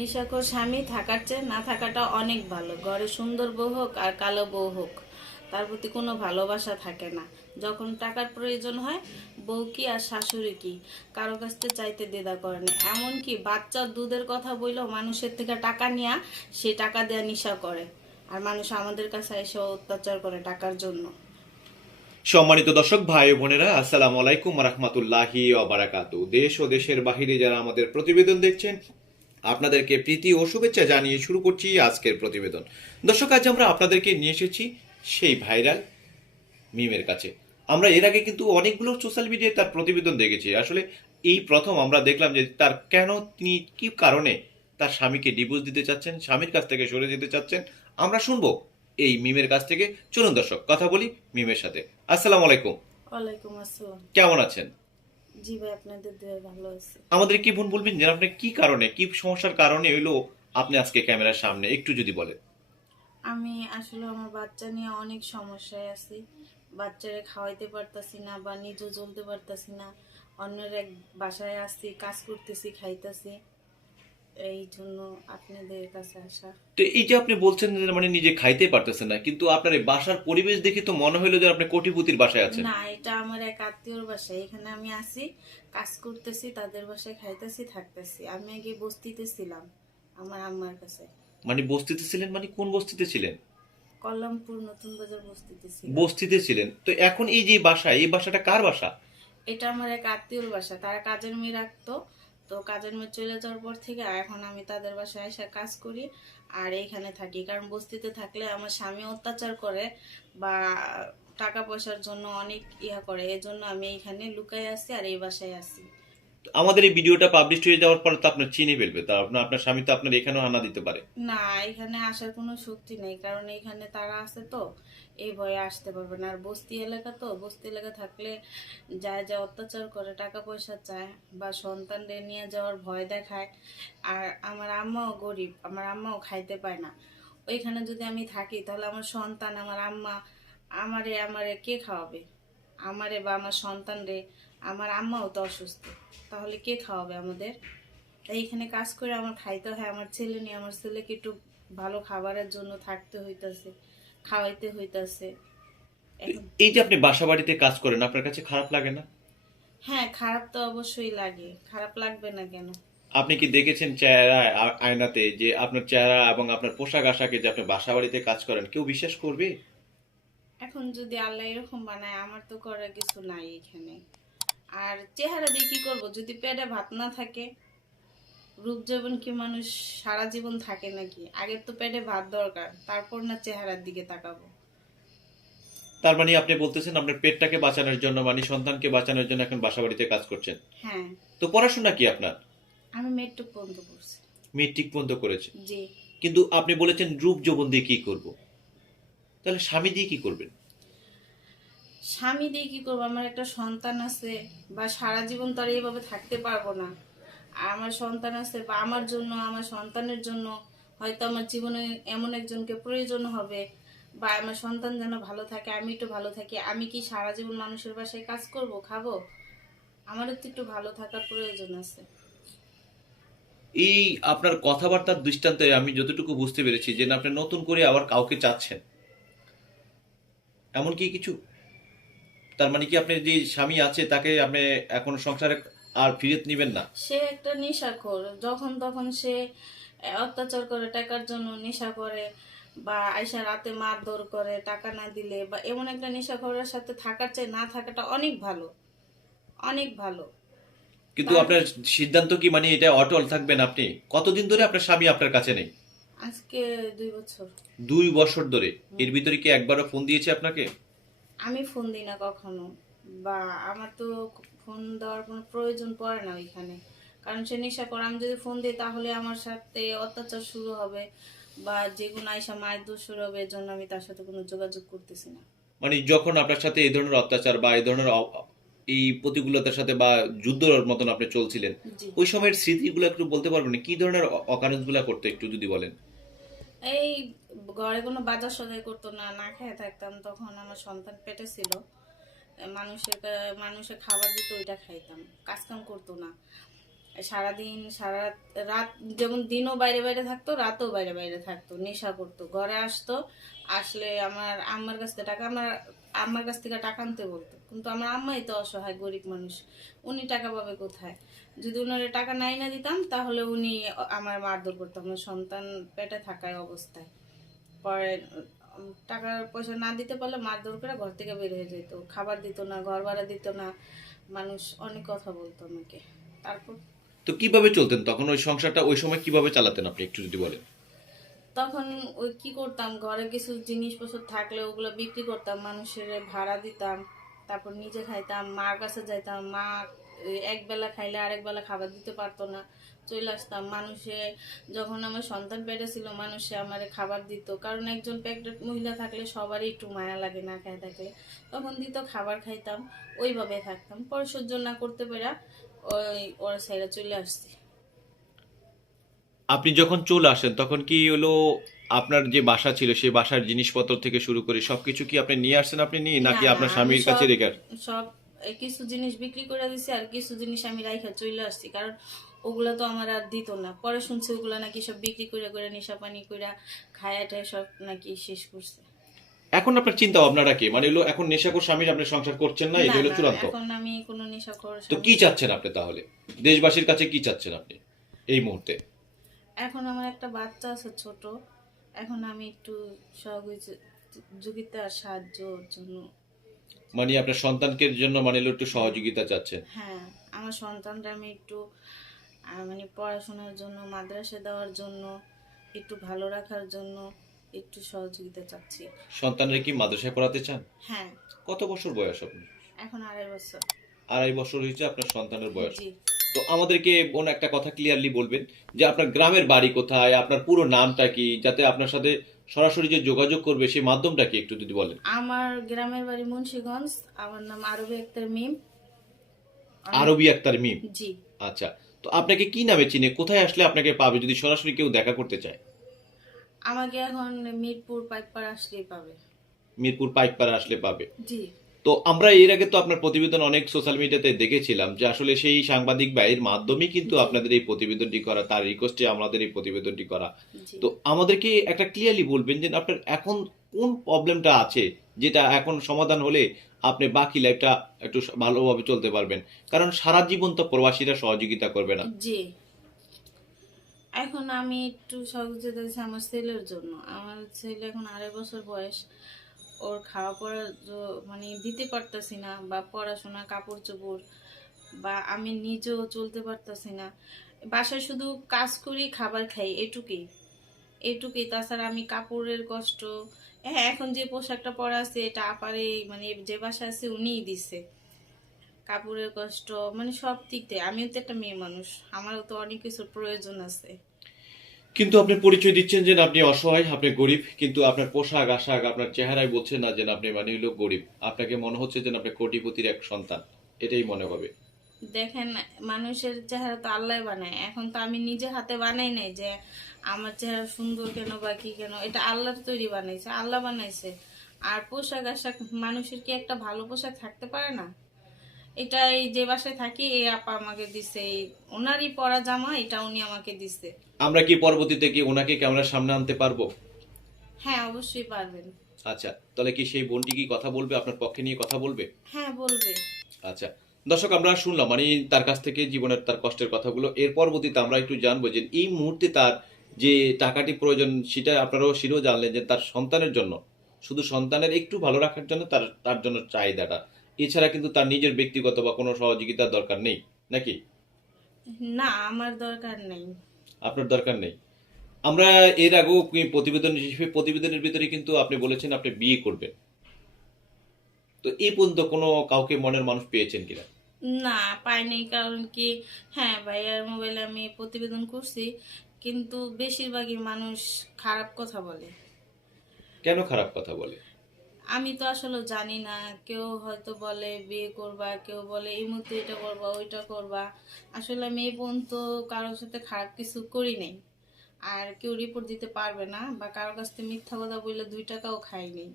নিশাখোর স্বামী থাকার চেয়ে না থাকাটা অনেক ভালো। ঘরে সুন্দর বউ হোক আর কালো বউ হোক, তার প্রতি কোনো ভালোবাসা থাকে না। যখন টাকার প্রয়োজন হয়, বউ কি আর শাশুড়ি কি কারো কাছ থেকে চাইতে দ্বিধা করে না। এমনকি বাচ্চার দুধের কথা বললেও মানুষের থেকে টাকা নিয়ে সেই টাকা দেওয়া নেশা করে, আর মানুষ আমাদের কাছে এসে অত্যাচার করে টাকার জন্য। সম্মানিত দর্শক ভাই ও বোনেরা, আসসালামু আলাইকুম রহমতুল্লাহি বারাকাতু। দেশ ও দেশের বাহিরে যারা আমাদের প্রতিবেদন দেখছেন, আপনাদেরকে প্রীতি ও শুভেচ্ছা জানিয়ে শুরু করছি আজকের প্রতিবেদন। দর্শক, আজ আমরা আপনাদেরকে নিয়ে এসেছি সেই ভাইরাল মিমের কাছে। আমরা এর আগে কিন্তু অনেকগুলো সোশ্যাল মিডিয়ায় তার প্রতিবেদন দেখেছি। আসলে এই প্রথম আমরা দেখলাম যে তার কেন, তিনি কি কারণে তার স্বামীকে ডিভোর্স দিতে চাচ্ছেন, স্বামীর কাছ থেকে সরে যেতে চাচ্ছেন, আমরা শুনবো এই মিমের কাছ থেকে। চলুন দর্শক, কথা বলি মিমের সাথে। আসসালামু আলাইকুম। ওয়ালাইকুম আসসালাম। কেমন আছেন? জি ভাই, আপনাদের দোয়া ভালো আছে। আমাদের কি বোন বলবেন যে আপনি কি কারণে, কি সমস্যার কারণে হইলো আপনি আজকে ক্যামেরার সামনে, একটু যদি বলেন। আমি আসলে আমার বাচ্চা নিয়ে অনেক সমস্যায় আছি। বাচ্চারে খাওয়াইতে পারতাছি না বা নিজেও চলতে পারতাছি না। অন্যের এক বাসায় আসছি, কাজ করতেছি, খাইতেছি। এই জন্য আপনাদের কাছে আসা। তো এই যে আপনি বলছেন যে মানে নিজে খাইতে পারতেছেন না, কিন্তু আপনার এই বাসার পরিবেশ দেখে তো মনে হইলো যে আপনি কোটিপতির বাসায় আছেন। না, এটা আমার এক আত্মীয়র বাসায়। এখানে আমি আসি, কাজ করতেছি, তাদের বাসায় খাইতেছি, থাকতেছি। আমি আগে বস্তিতে ছিলাম আমার আম্মার কাছে। মানে বস্তিতে ছিলেন? মানে কোন বস্তিতে ছিলেন? কল্যাণপুর নতুন বাজার বস্তিতে ছিলাম। বস্তিতে ছিলেন, তো এখন এই যে বাসা, এই বাসাটা কার বাসা? এটা আমার এক আত্মীয়র বাসা। তারা কাজের মেয়ে রাখতো, তো কাজের মেয়ে চলে যাওয়ার পর থেকে এখন আমি তাদের বাসায় এসে কাজ করি আর এইখানে থাকি। কারণ বস্তিতে থাকলে আমার স্বামী অত্যাচার করে বা টাকা পয়সার জন্য অনেক ইয়া করে, এজন্য আমি এইখানে লুকাই আছি আর এই বাসায় আছি। তো আমাদের এই ভিডিওটা পাবলিশ হয়ে যাওয়ার পর তো আপনার চিনে ফেলবে, তা আপনার আপনার স্বামী তো আপনার এখানেও হানা দিতে পারে। না, এখানে আসার কোনো শক্তি নেই, কারণ এখানে তারা আছে তো এই ভয়ে আসতে পারবে না। আর বস্তি এলাকা তো, বস্তি এলাকা থাকলে যায় যা অত্যাচার করে, টাকা পয়সা চায় বা সন্তানদের নিয়ে যাওয়ার ভয় দেখায়। আর আমার আম্মাও গরিব, আমার আম্মাও খাইতে পায় না। ওইখানে যদি আমি থাকি তাহলে আমার সন্তান, আমার আম্মা, আমারে আমারে কে খাওয়াবে? আমারে বা আমার সন্তান রে। আমার আম্মাও তো অসুস্থ, তাহলে কে খাওয়াবে আমাদের? তাই এখানে কাজ করে আমার খাইতে হয়। আমার ছেলে নিয়ে, আমার ছেলেকে একটু ভালো খাবারের জন্য থাকতে হইতাছে, খাওয়াইতে হইতাছে তো এখন। এই যে আপনি বাসা বাড়িতে কাজ করেন, আপনার কাছে খারাপ লাগে না? হ্যাঁ, খারাপ তো অবশ্যই লাগে, খারাপ লাগবে না কেন? আপনি কি দেখেছেন চেহারা আয়নাতে যে আপনার চেহারা এবং আপনার পোশাক আশাকে, যে আপনি বাসা বাড়িতে কাজ করেন, কেউ বিশ্বাস করবে? এখন যদি আল্লাহ এরকম বানায়, আমার তো করার কিছু নাই এখানে। আর চেহারা দিয়ে কি করব যদি পেটে ভাত না থাকে? রূপ যৌবন কি মানুষ সারা জীবন থাকে নাকি? আগে তো পেটে ভাত দরকার, তারপর না চেহারার দিকে তাকাবো। তার মানে আপনি বলতেছেন আপনার পেটটাকে বাঁচানোর জন্য, মানে সন্তানকে বাঁচানোর জন্য এখন বাসা বাড়িতে কাজ করছেন। হ্যাঁ, তো পড়াশোনা কি আপনার? আমি মেট্রিক পর্যন্ত করছি। মেট্রিক পর্যন্ত করেছে, জি। কিন্তু আপনি বলেছেন রূপ যৌবন দিয়ে কি করব, তাহলে স্বামী দিয়ে কি করবেন? স্বামী দিয়ে কি করবো? আমার একটা সন্তান আছে, বা সারা জীবন তো আর এইভাবে থাকতে পারবো না। আর আমার সন্তান আছে, বা আমার জন্য, আমার সন্তানের জন্য হয়তো আমার জীবনে এমন একজনকে প্রয়োজন হবে, বা আমার সন্তান যেন ভালো থাকে, আমি একটু ভালো থাকি। আমি কি সারা জীবন মানুষের বাসায় কাজ করব, খাবো? আমারও তো একটু ভালো থাকার প্রয়োজন আছে। এই আপনার কথাবার্তার দৃষ্টান্তে আমি যতটুকু বুঝতে পেরেছি যে না, আপনি নতুন করে আবার কাউকে চাচ্ছেন, এমন কি কিছু? তার মানে কি আপনার যে স্বামী আছে তাকে আপনি এখন সংসারে আর ফিরে নেবেন না? সে একটা নেশাখোর, যখন তখন সে অত্যাচার করে টাকার জন্য, নেশা করে, বা আইসা রাতে মারধর করে টাকা না দিলে। বা এমন একটা নেশাখোরের সাথে থাকার চেয়ে না থাকাটা অনেক ভালো, অনেক ভালো। কিন্তু তার আপনার সিদ্ধান্ত কি, মানে এটা অটল থাকবেন আপনি? কতদিন ধরে আপনার স্বামী আপনার কাছে নেই? আজকে 2 বছর। 2 বছর ধরে? হুম। এর ভিতরে কি একবারও ফোন দিয়েছে আপনাকে? আমি ফোন দিই না কখনো, বা আমার তো ফোন দেওয়ার কোনো প্রয়োজন পড়ে না ওইখানে। কারণ সে নেশা করে, আমি যদি ফোন দিই তাহলে আমার সাথে অত্যাচার শুরু হবে, বা যে কোনো আইসা মায়ের দোষ শুরু হবে। এর জন্য আমি তার সাথে কোনো যোগাযোগ করতেছি না। মানে যখন আপনার সাথে এই ধরনের অত্যাচার বা এই ধরনের এই প্রতিকূলতার সাথে বা যুদ্ধের মতন আপনি চলছিলেন, জি। ওই সময়ের স্মৃতিগুলো একটু বলতে পারবেন? কি ধরনের অকারেন্সগুলো করতে একটু যদি বলেন। এই ঘরে কোনো বাজার সদাই করতো না, না খেয়ে থাকতাম। তখন আমার সন্তান পেটে ছিল। মানুষের মানুষের খাবার দিত, ওইটা খাইতাম। কাজকাম করতো না। সারাদিন সারা রাত, যেমন দিনও বাইরে বাইরে থাকতো, রাতও বাইরে বাইরে থাকতো, নেশা করতো, ঘরে আসতো, আসলে আমার আম্মার কাছ থেকে টাকা, আমার আম্মার কাছ থেকে টাকা আনতে বলতো, কিন্তু আমার আম্মাই তো অসহায় গরিব মানুষ, উনি টাকা পাবে কোথায়? যদি উনারে টাকা নাই না দিতাম তাহলে উনি আমার মারধর করতো আমার সন্তান পেটে থাকায় অবস্থায়। পরে টাকা পয়সা না দিতে পারলে মারধর করে ঘর থেকে বের হয়ে যেত, খাবার দিত না, ঘর ভাড়া দিত না, মানুষ অনেক কথা বলতো আমাকে। তারপর তো কিভাবে চলতেন তখন, ওই সংসারটা ওই সময় কিভাবে চালাতেন আপনি একটু যদি বলেন? তখন ওই কি করতাম, ঘরে কিছু জিনিসপত্র থাকলে ওগুলো বিক্রি করতাম, মানুষের ভাড়া দিতাম, তারপর নিজে খাইতাম, মার কাছে যাইতাম, মা এক বেলা খাইলে আরেক বেলা খাবার দিতে পারতো না, চলে আসতাম। মানুষে যখন আমার সন্তান পেটে ছিল মানুষে আমারে খাবার দিত, কারণ একজন প্রেগনেন্ট মহিলা থাকলে সবারই একটু মায়া লাগে না খায় থাকলে, তখন দিত, খাবার খাইতাম, ওইভাবে থাকতাম। পরে সহ্য না করতে পেরে ওই ওরা সাইডে চলে আসছি। আপনি যখন চলে আসেন তখন কি হলো, আপনার যে বাসা ছিল সেই বাসার জিনিসপত্র থেকে শুরু করে সবকিছু কি আপনি নিয়ে আসছেন, আপনি নিয়ে, না নাকি না, আপনার আমি স্বামীর কাছে সব রেখে সব কিছু জিনিস বিক্রি করে দিছি, আর কিছু জিনিস আমি রাইখা চলে আসছি, কারণ ওগুলা তো আমার আর দিত না। পরে শুনছি ওগুলা নাকি সব বিক্রি করে করে নেশা পানি করে খায়া টায়া সব নাকি শেষ করছে। এখন আপনার চিন্তা ভাবনাটা কি, মানে হলো এখন নেশাখোর স্বামীর আপনি সংসার করছেন না, না এটা হলো না, চূড়ান্ত? এখন আমি কোনো নেশাখোর তো কি স্বামী। চাচ্ছেন আপনি তাহলে, দেশবাসীর কাছে কি চাচ্ছেন আপনি এই মুহূর্তে? এখন আমার একটা বাচ্চা আছে ছোট, এখন আমি একটু সহযোগিতা আর সাহায্যর জন্য। মানে আপনার সন্তানকে জন্য মানে হলো একটু সহযোগিতা চাচ্ছেন? হ্যাঁ, আমার সন্তানটা আমি একটু মানে পড়াশোনার জন্য, মাদ্রাসা দেওয়ার জন্য, একটু ভালো রাখার জন্য একটু সহযোগিতা চাচ্ছি। সন্তানের কি মাদ্রাসায় পড়াতে চান? হ্যাঁ। কত বছর বয়স আপনার? এখন 2.5 বছর। 2.5 বছর হয়েছে আপনার সন্তানের বয়স। জি। তো আমাদেরকে বোন একটা কথা ক্লিয়ারলি বলবেন যে আপনার গ্রামের বাড়ি কোথায়, আপনার পুরো নামটা কি, যাতে আপনার সাথে সরাসরি যে যোগাযোগ করবে সেই মাধ্যমটা কি একটু যদি বলেন। আমার গ্রামের বাড়ি মুন্সিগঞ্জ, আমার নাম আরবি আক্তার মিম। আমি। আরবি আক্তার মিম। জি। আচ্ছা। তো আপনাকে কি নামে চিনে, কোথায় আসলে আপনাকে পাবে যদি সরাসরি কেউ দেখা করতে চায়? আমাকে এখন মিরপুর পাইকপাড়া আসলেই পাবে। মিরপুর পাইকপাড়া আসলে পাবে। জি। তো আমরা এর আগে তো আপনার প্রতিবেদন অনেক সোশ্যাল মিডিয়াতে দেখেছিলাম যে আসলে সেই সাংবাদিক ভাইয়ের মাধ্যমেই কিন্তু জি। আপনাদের এই প্রতিবেদনটি করা, তার রিকোয়েস্টে আমাদের এই প্রতিবেদনটি করা। জি। তো আমাদেরকে একটা ক্লিয়ারলি বলবেন যে আপনার এখন কোন প্রবলেমটা আছে, যেটা এখন সমাধান হলে আপনি বাকি লাইফটা একটু ভালোভাবে চলতে পারবেন, কারণ সারা জীবন তো প্রবাসীরা সহযোগিতা করবে না। জি। এখন আমি একটু সহযোগিতা দিচ্ছি আমার ছেলের জন্য। আমার ছেলে এখন 2.5 বছর বয়স, ওর খাওয়া পড়া মানে দিতে পারতাছি না, বা পড়াশোনা, কাপড় চোপড়, বা আমি নিজেও চলতে পারতাছি না। বাসায় শুধু কাজ করি, খাবার খাই, এটুকুই, এটুকুই। তাছাড়া আমি কাপড়ের কষ্ট, হ্যাঁ, এখন যে পোশাকটা পরা আছে এটা আপারে, মানে যে বাসায় আছে উনিই দিছে। কাপড়ের কষ্ট, মানে সব দিক দিয়ে, আমিও তো একটা মেয়ে মানুষ, আমারও তো অনেক কিছুর প্রয়োজন আছে। কিন্তু আপনি পরিচয় দিচ্ছেন যে আপনি অসহায়, আপনি গরিব, কিন্তু আপনার পোশাক আশাক আপনার চেহারায় বলছেন না যে আপনি মানে হলো গরিব। আপনাকে মনে হচ্ছে যে আপনি কোটিপতির এক সন্তান, এটাই মনে হবে। দেখেন, মানুষের চেহারা তো আল্লাহ বানায়, এখন তো আমি নিজে হাতে বানাই নাই যে আমার চেহারা সুন্দর কেন বা কি কেন, এটা আল্লাহর তৈরি বানাইছে, আল্লাহ বানাইছে। আর পোশাক আশাক, মানুষের কি একটা ভালো পোশাক থাকতে পারে না? এটা এই যে বাসায় থাকি এই আপা আমাকে দিছে, এই ওনারই পরা জামা, এটা উনি আমাকে দিছে। আমরা কি পরবর্তীতে কি ওনাকে ক্যামেরার সামনে আনতে পারবো? হ্যাঁ, অবশ্যই পারবেন। আচ্ছা, তাহলে কি সেই বোনটি কি কথা বলবে, আপনার পক্ষে নিয়ে কথা বলবে? হ্যাঁ, বলবে। আচ্ছা। দর্শক, আমরা শুনলাম মানে তার কাছ থেকে জীবনের তার কষ্টের কথাগুলো। এর পরবর্তীতে আমরা একটু জানবো যে এই মুহূর্তে তার যে টাকাটি প্রয়োজন, সেটা আপনারাও সেটাও জানলেন যে তার সন্তানের জন্য, শুধু সন্তানের একটু ভালো রাখার জন্য তার তার জন্য চাহিদাটা, এছাড়া কিন্তু তার নিজের ব্যক্তিগত বা কোনো সহযোগিতার দরকার নেই, নাকি? না, আমার দরকার নেই। আপনার দরকার নেই। আমরা এর আগেও প্রতিবেদন হিসেবে, প্রতিবেদনের ভিতরে কিন্তু আপনি বলেছেন আপনি বিয়ে করবেন। তো এই পর্যন্ত কোনো কাউকে মনের মানুষ পেয়েছেন কিনা? না, পাইনি, কারণ কি, হ্যাঁ, ভাইয়ার মোবাইলে আমি প্রতিবেদন করছি, কিন্তু বেশিরভাগই মানুষ খারাপ কথা বলে। কেন খারাপ কথা বলে? আমি তো আসলে জানি না, কেউ হয়তো বলে বিয়ে করবা, কেউ বলে এই মুহূর্তে এটা করবা, ওইটা করবা। আসলে আমি এই পর্যন্ত কারোর সাথে খারাপ কিছু করি নাই, আর কেউ রিপোর্ট দিতে পারবে না, বা কারোর কাছ থেকে মিথ্যা কথা বললে 2 টাকাও খাইনি,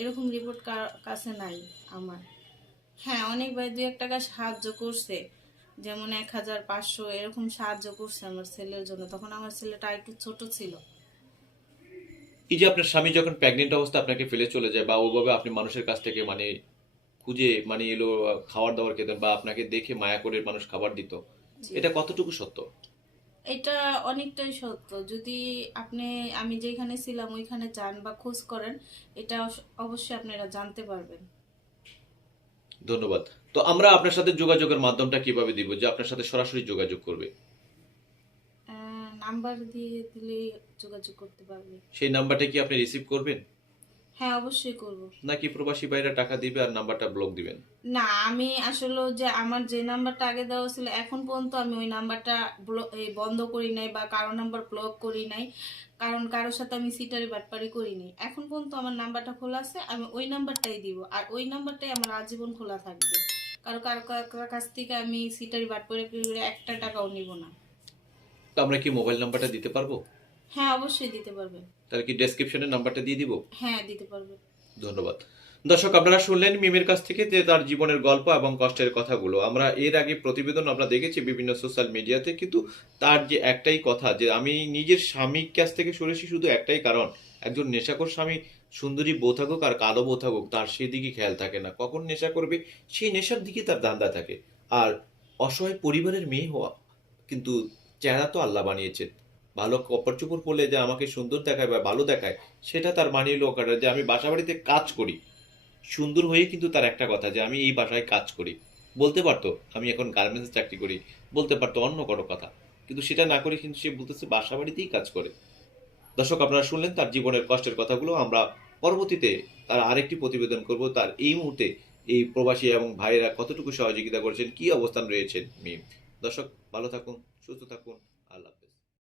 এরকম রিপোর্ট কাছে নাই আমার। হ্যাঁ, অনেক ভাই 2-1 টাকা সাহায্য করছে, যেমন 1,500 এরকম সাহায্য করছে আমার ছেলের জন্য। তখন আমার ছেলেটা একটু ছোট ছিল। এই যে আপনার স্বামী যখন প্রেগনেন্ট অবস্থা আপনাকে ফেলে চলে যায় বা ওভাবে আপনি মানুষের কাছ থেকে মানে খুঁজে মানে এলো খাবার দাবার খেতেন বা আপনাকে দেখে মায়া করে মানুষ খাবার দিত, জি, এটা কতটুকু সত্য? এটা অনেকটাই সত্য। যদি আপনি আমি যেখানে ছিলাম ওইখানে যান বা খোঁজ করেন, এটা অবশ্যই আপনারা জানতে পারবেন। ধন্যবাদ। তো আমরা আপনার সাথে যোগাযোগের মাধ্যমটা কিভাবে দিব যে আপনার সাথে সরাসরি যোগাযোগ করবে? নাম্বার দিয়ে দিলে যোগাযোগ করতে পারবে। সেই নাম্বারটা কি আপনি রিসিভ করবেন, হ্যাঁ, অবশ্যই করব। নাকি প্রবাসী ভাইরা টাকা দিবে আর নাম্বারটা ব্লক দিবেন? না, আমি আসলে যে আমার যে নাম্বারটা আগে দেওয়া ছিল এখন পর্যন্ত আমি ওই নাম্বারটা বন্ধ করি নাই বা কারো নাম্বার ব্লক করি নাই। কারণ কারোর সাথে আমি সিটারি বাটপারি করি নাই। এখন পর্যন্ত আমার নাম্বারটা খোলা আছে, আমি ওই নাম্বারটাই দিব। আর ওই নাম্বারটাই আমার আজীবন খোলা থাকবে। কারো কাছ থেকে আমি সিটারি বাটপারি করে একটা টাকাও নিব না। তো আমরা কি মোবাইল নাম্বারটা দিতে পারবো? হ্যাঁ, অবশ্যই দিতে পারবেন। তাহলে কি ডেসক্রিপশনে নাম্বারটা দিয়ে দিব? হ্যাঁ, দিতে পারবেন। ধন্যবাদ। দর্শক, আপনারা শুনলেন মিমের কাছ থেকে যে তার জীবনের গল্প এবং কষ্টের কথাগুলো। আমরা এর আগে প্রতিবেদন আমরা দেখেছি বিভিন্ন সোশ্যাল মিডিয়াতে, কিন্তু তার যে একটাই কথা যে আমি নিজের স্বামীর কাছ থেকে শুনেছি শুধু একটাই কারণ, একজন নেশাখোর স্বামী সুন্দরী বউ থাকুক আর কালো বউ থাকুক তার সেদিকে খেয়াল থাকে না, কখন নেশা করবে সেই নেশার দিকে তার ধান্দা থাকে। আর অসহায় পরিবারের মেয়ে হওয়া, কিন্তু চেহারা তো আল্লাহ বানিয়েছেন। ভালো কাপড় চোপড় পরলে যে আমাকে সুন্দর দেখায় বা ভালো দেখায় সেটা তার মানিয়ে লোক যে আমি বাসা বাড়িতে কাজ করি সুন্দর হয়ে, কিন্তু তার একটা কথা যে আমি এই বাসায় কাজ করি। বলতে পারতো আমি এখন গার্মেন্টস চাকরি করি, বলতে পারতো অন্য কোনো কথা, কিন্তু সেটা না করে কিন্তু সে বলতেছে বাসা বাড়িতেই কাজ করে। দর্শক, আপনারা শুনলেন তার জীবনের কষ্টের কথাগুলো। আমরা পরবর্তীতে তার আরেকটি প্রতিবেদন করব তার এই মুহূর্তে এই প্রবাসী এবং ভাইয়েরা কতটুকু সহযোগিতা করেছেন, কি অবস্থান রয়েছেন মিম। দর্শক, ভালো থাকুন, সুস্থ থাকুন।